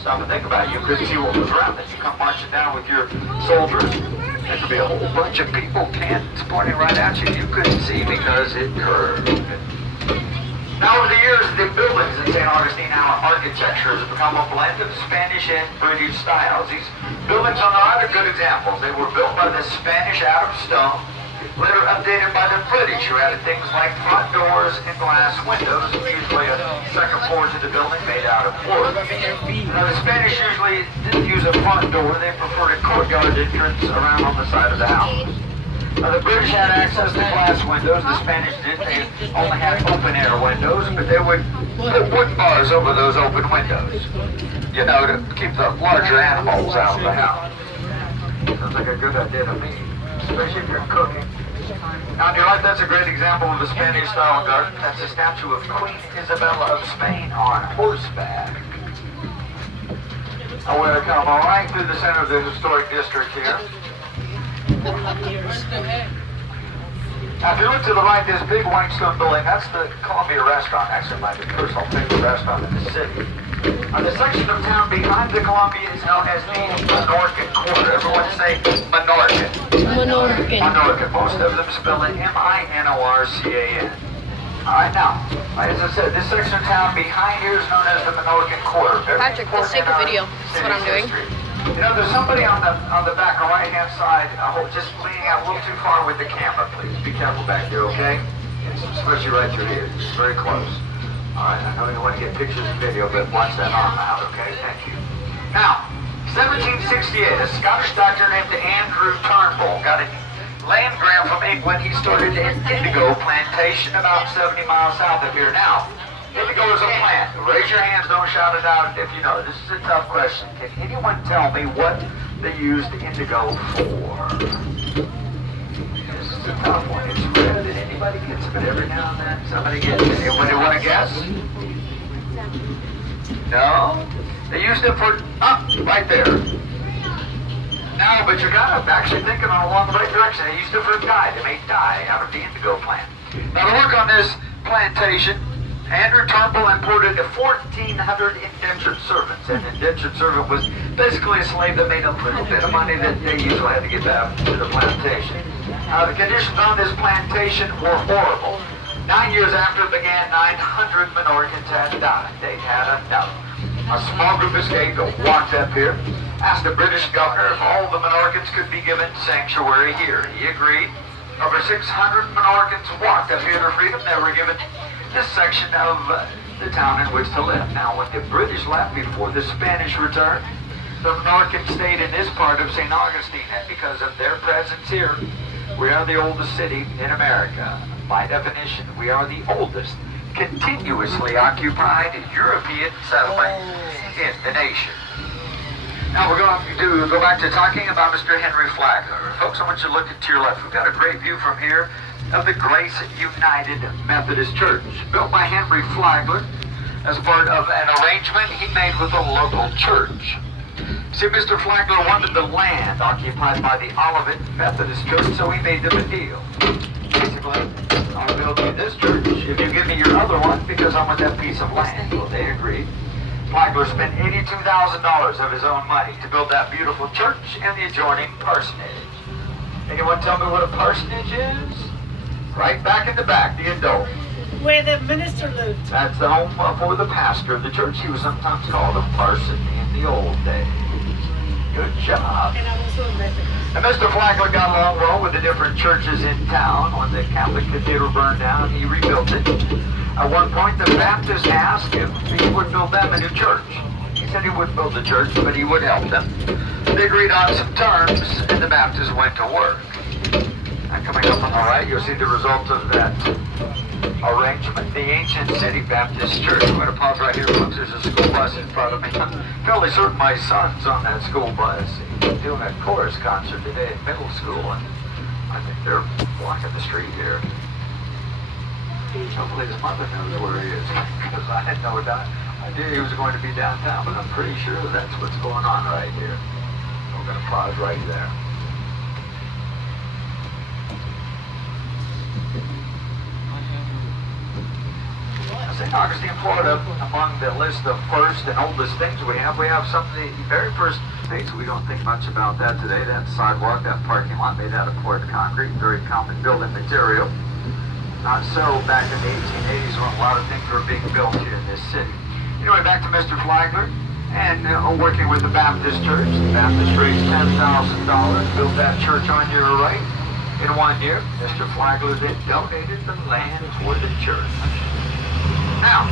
Stop and think about it. You couldn't see what was around it. You come marching down with your soldiers. There could be a whole bunch of people, cannons pointing right at you. You couldn't see because it curved. Now, over the years, the buildings in St. Augustine, our architecture has become a blend of Spanish and British styles. These buildings on the right are good examples. They were built by the Spanish out of stone, later updated by the British, who added things like front doors and glass windows, and usually a second floor to the building made out of wood. Now, the Spanish usually didn't use a front door. They preferred a courtyard entrance around on the side of the house. Now, the British had access to glass windows. The Spanish didn't. They only had open-air windows, but they would put wood bars over those open windows, you know, to keep the larger animals out of the house. Sounds like a good idea to me, especially if you're cooking. Now, on your right, that's a great example of a Spanish-style garden. That's a statue of Queen Isabella of Spain on horseback. Now, we're going to come all right through the center of the historic district here. Now, if you look to the right, this big white stone building, that's the Columbia restaurant. Actually, my personal favorite restaurant in the city. The section of town behind the Columbia is known as the Minorcan Quarter. Everyone say Minorcan. Minorcan. Most of them spell it M-I-N-O-R-C-A-N. All right, now, as I said, this section of town behind here is known as the Minorcan Quarter. Patrick, let's take a video. That's what I'm doing. You know, there's somebody on the back or right-hand side just leaning out a little too far with the camera, please. Be careful back there, okay? Especially right through here. It's very close. All right, I know you want to get pictures and video, but watch that arm out, okay? Thank you. Now, 1768, a Scottish doctor named Andrew Turnbull got a land grant from England. He started an indigo plantation about 70 miles south of here. Now, indigo is a plant. Raise your hands, don't shout it out if you know. This is a tough question. Can anyone tell me what they used indigo for? This is a tough one. It's rare that anybody gets it, but every now and then somebody gets it. Anybody want to guess? No? They used it for, right there. No, but you're kind of actually thinking along the right direction. They used it for dye. They made dye out of the indigo plant. Now to work on this plantation, Andrew Turnbull imported 1,400 indentured servants. An indentured servant was basically a slave that made a little bit of money that they usually had to get back to the plantation. The conditions on this plantation were horrible. 9 years after it began, 900 Minorcans had died. They had enough. A small group escaped, walked up here, asked the British governor if all the Minorcans could be given sanctuary here. He agreed. Over 600 Minorcans walked up here to freedom. They were given this section of the town in which to live. Now, when the British left before the Spanish returned, the Minorcans stayed in this part of St. Augustine, and because of their presence here, we are the oldest city in America. By definition, we are the oldest continuously occupied European settlement in the nation. Now we're going to go back to talking about Mr. Henry Flagler. Folks, I want you to look to your left. We've got a great view from here of the Grace United Methodist Church, built by Henry Flagler as part of an arrangement he made with a local church. See, Mr. Flagler wanted the land occupied by the Olivet Methodist Church, so he made them a deal. Basically, I'll build you this church if you give me your other one because I want that piece of land. Well, they agreed. Flagler spent $82,000 of his own money to build that beautiful church and the adjoining parsonage. Anyone tell me what a parsonage is? Right back in the back, the adult. Where the minister lived. That's the home for the pastor of the church. He was sometimes called a parson in the old days. Good job. And I'm also a Methodist. And Mr. Flagler got along well with the different churches in town. When the Catholic cathedral burned down, he rebuilt it. At one point, the Baptists asked if he would build them a new church. He said he wouldn't build the church, but he would help them. They agreed on some terms, and the Baptists went to work. Now, coming up on the right, you'll see the result of that arrangement. The Ancient City Baptist Church. I'm going to pause right here, folks. There's a school bus in front of me. I'm fairly certain my son's on that school bus. He's doing a chorus concert today at middle school, and I think they're blocking the street here. Hopefully his mother knows where he is, because I had no idea he was going to be downtown, but I'm pretty sure that's what's going on right here. We're going to pause right there. St. Augustine, Florida, among the list of first and oldest things we have some of the very first things. We don't think much about that today. That sidewalk, that parking lot made out of poured concrete, very common building material. Not so back in the 1880s when a lot of things were being built here in this city. Anyway, back to Mr. Flagler and working with the Baptist Church. The Baptist raised $10,000, built that church on your right. In 1 year, Mr. Flagler then donated the land for the church. Now,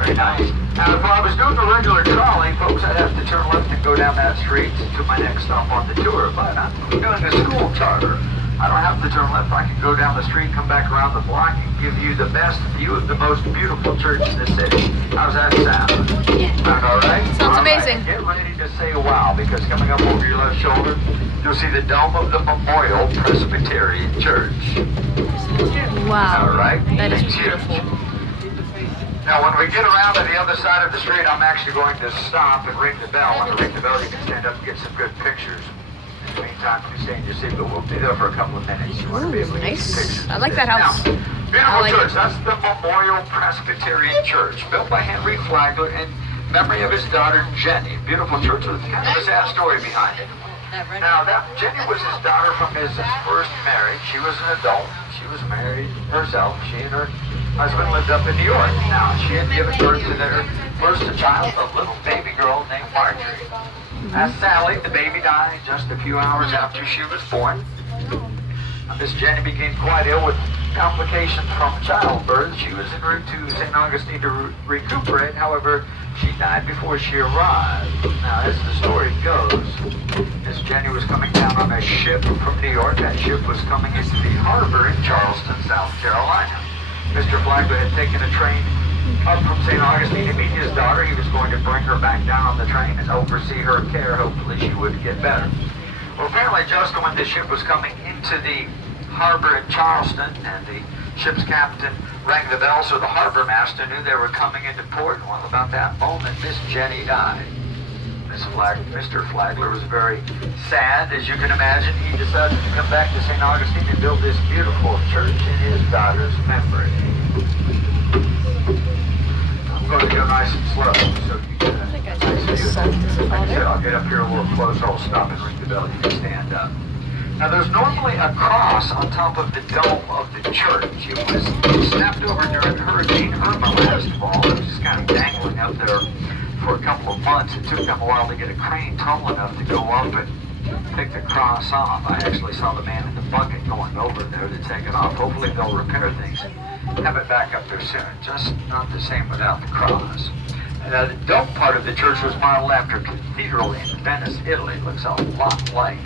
very nice. Now, if I was doing a regular trolley, folks, I'd have to turn left and go down that street to my next stop on the tour. But I'm doing a school charter. I don't have to turn left. I can go down the street, come back around the block, and give you the best view of the most beautiful church in the city. How's that sound? Yeah. Sound all right? Sounds All right. amazing. Get ready to say wow, because coming up over your left shoulder, you'll see the dome of the Memorial Presbyterian Church. Wow. All right? That is It's beautiful. huge. Now, when we get around to the other side of the street, I'm actually going to stop and ring the bell. When I ring the bell, you can stand up and get some good pictures. In the meantime, you stay in your seat, but we'll be there for a couple of minutes. You want to be able to get some Nice. pictures. I like that house. Now, beautiful I like church. it. That's the Memorial Presbyterian Church, built by Henry Flagler in memory of his daughter Jenny. Beautiful church with kind of a sad story behind it. Now, Jenny was his daughter from his first marriage. She was an adult. She was married herself. She and her husband lived up in New York. Now, she had given birth to their first child, a little baby girl named Marjorie. As Sally, the baby, died just a few hours after she was born. Miss Jenny became quite ill with complications from childbirth. She was en route to St. Augustine to recuperate. However, she died before she arrived. Now, as the story goes, Miss Jenny was coming down on a ship from New York. That ship was coming into the harbor in Charleston, South Carolina. Mr. Flagler had taken a train up from St. Augustine to meet his daughter. He was going to bring her back down on the train and oversee her care. Hopefully she would get better. Well, apparently just when the ship was coming into the harbor in Charleston and the ship's captain rang the bell so the harbor master knew they were coming into port. Well, about that moment, Miss Jenny died. Mr. Flagler was very sad. As you can imagine, he decided to come back to St. Augustine and build this beautiful church in his daughter's memory. I'm going to go nice and slow so you get a nice view. Like I said, I'll get up here a little closer. I'll stop and ring the bell. You can stand up. Now, there's normally a cross on top of the dome of the church. It was snapped over during Hurricane Irma last fall. It was just kind of dangling up there for a couple of months. It took them a while to get a crane tall enough to go up and take the cross off. I actually saw the man in the bucket going over there to take it off. Hopefully they'll repair things. Have it back up there soon. Just not the same without the cross. And the dome part of the church was modeled after a cathedral in Venice, Italy. It looks a lot like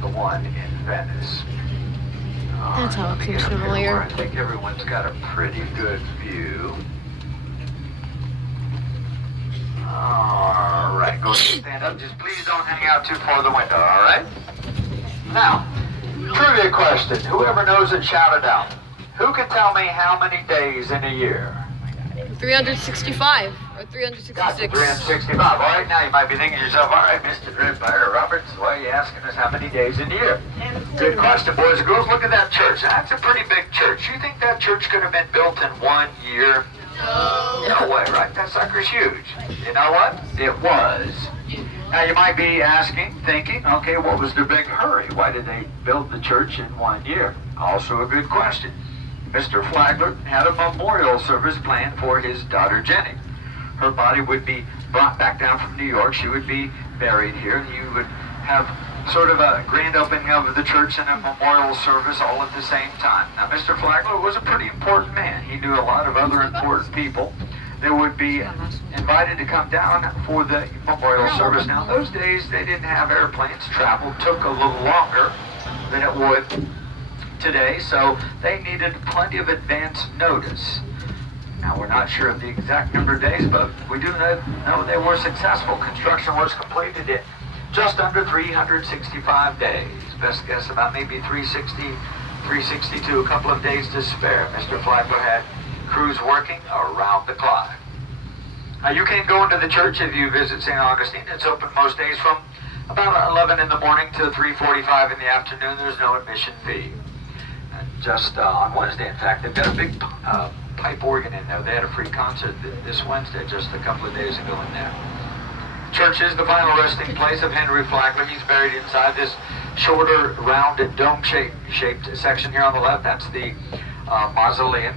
the one in Venice. That's how it seems familiar. I think everyone's got a pretty good view. All right, go ahead and stand up. Just please don't hang out too far the window, all right? Now, trivia question. Whoever knows it, shout it out. Who can tell me how many days in a year? 365 or 366. Got you, 365. All right, now you might be thinking to yourself, all right, Mr. Dreadfire Roberts, why are you asking us how many days in a year? Good question, boys and girls. Look at that church. That's a pretty big church. You think that church could have been built in 1 year? No way, right? That sucker's huge. You know what? It was. Now you might be asking, thinking, okay, what was their big hurry? Why did they build the church in 1 year? Also a good question. Mr. Flagler had a memorial service planned for his daughter Jenny. Her body would be brought back down from New York. She would be buried here. He would have sort of a grand opening of the church and a memorial service all at the same time. Now, Mr. Flagler was a pretty important man. He knew a lot of other important people that would be invited to come down for the memorial service. Now, in those days, they didn't have airplanes. Travel took a little longer than it would today, so they needed plenty of advance notice. Now, we're not sure of the exact number of days, but we do know they were successful. Construction was completed in just under 365 days. Best guess about maybe 360, 362, a couple of days to spare. Mr. Flagler had crews working around the clock. Now, you can go into the church if you visit St. Augustine. It's open most days from about 11 in the morning to 3:45 in the afternoon. There's no admission fee. And just on Wednesday, in fact, they've got a big pipe organ in there. They had a free concert this Wednesday, just a couple of days ago in there. Church is the final resting place of Henry Flagler. He's buried inside this shorter, rounded, dome-shaped section here on the left. That's the mausoleum.